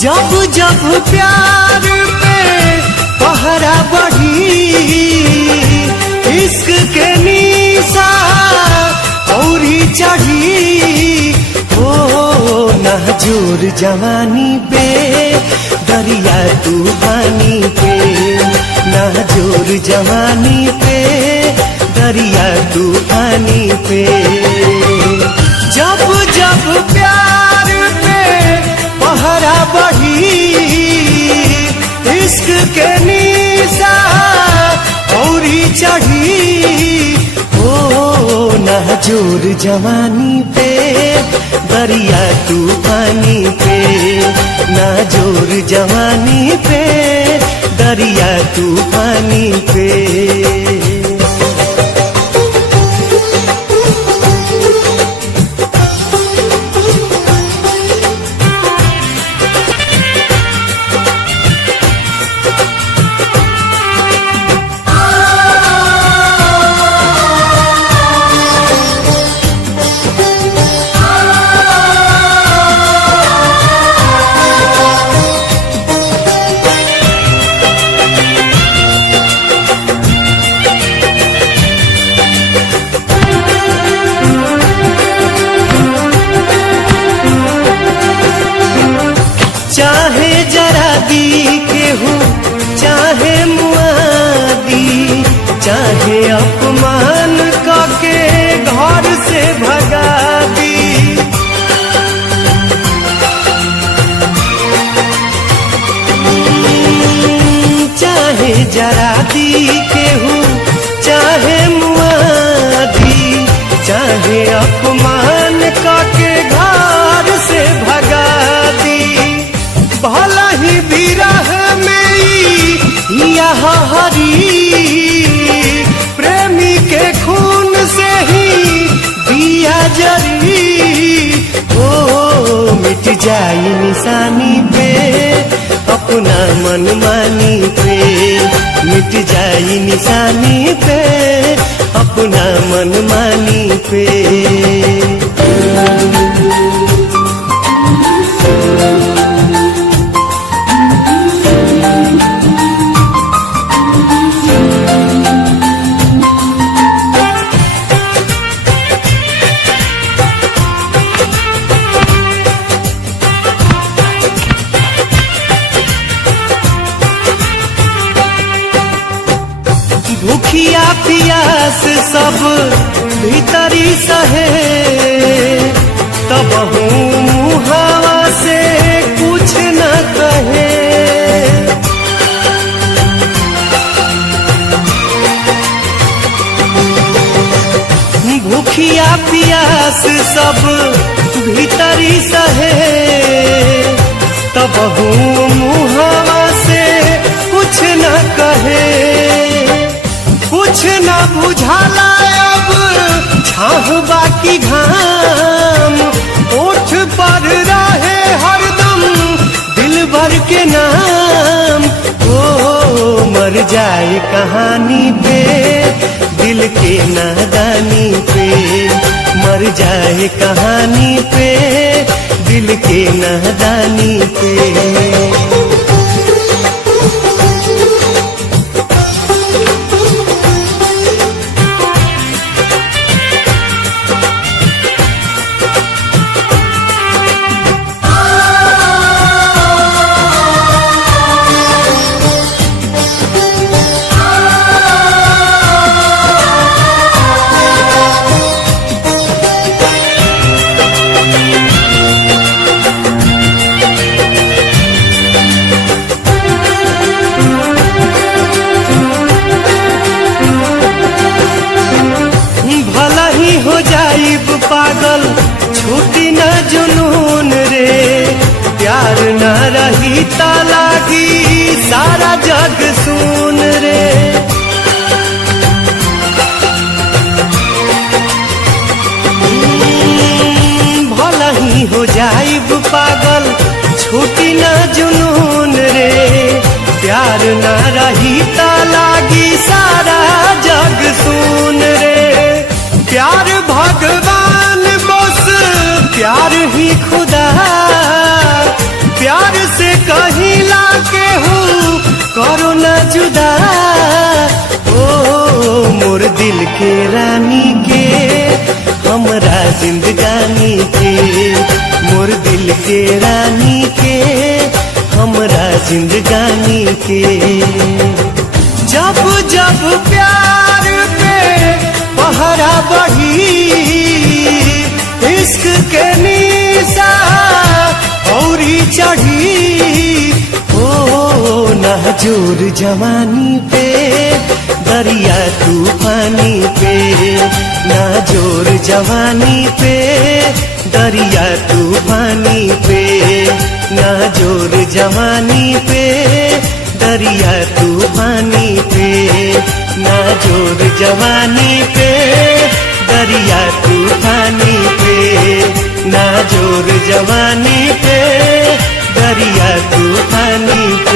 जब जब प्यार पे पहरा बढ़ी, इश्क के निशा औरी चढ़ी। ओ नाजुर जवानी पे दरिया तूफानी पे, नाजुर जवानी पे दरिया तूफानी पे। जब जब प्यार पे पहरा बढ़ी, इश्क के निशा औरी चढ़ी। ओ नाजुर जवानी पे दरिया तूफानी पे, नाजुर जवानी पे दरिया तूफानी पे। चाहे जरा दी केहू चाहे मुआदी, चाहे अपमान करके घर से भगा दी। चाहे जरा दी केहू चाहे मुआदी, चाहे अपमान करके घर से भगा दी। भला ही विरह में यह हरी, प्रेमी के खून से ही दिया जरी। ओ मिट जाई निशानी पे अपना मनमानी पे, मिट जाई निशानी पे अपना मनमानी पे। भूखिया पियास सब भीतरी सहे, तब मुहावा से कुछ न कहे। भूखिया पियास सब भीतरी सहे, तब मुहावा से कुछ न कहे। कुछ न बुझाला अब छाह बाकी घाम, ओठ पर रहे हरदम दिल भर के नाम। ओ मर जाए कहानी पे दिल के नादानी पे, मर जाए कहानी पे दिल के नादानी पे। पागल छूटी न जुनून रे, प्यार न रही ता लागी सारा जग सुन रे। भला ही हो जाइब पागल छूटी न जुनून रे, प्यार न रही ता लागी सारा जग सुन रे। प्यार भगवान बस प्यार ही खुदा, प्यार से दिल के रानी के हमरा जिंदगानी के, मोर दिल के रानी के हमरा जिंदगानी के। जब जब प्यार पे पहरा बढ़ी, इश्क के निशा औरी चढ़ी, ओ नाजुर जवानी पे दरिया तूफानी पे, नाजुर जवानी पे दरिया तूफानी पे, नाजुर जवानी पे दरिया तूफानी पे, नाजुर जवानी पे दरिया तूफानी पे, नाजुर जवानी पे दरिया तूफानी पे।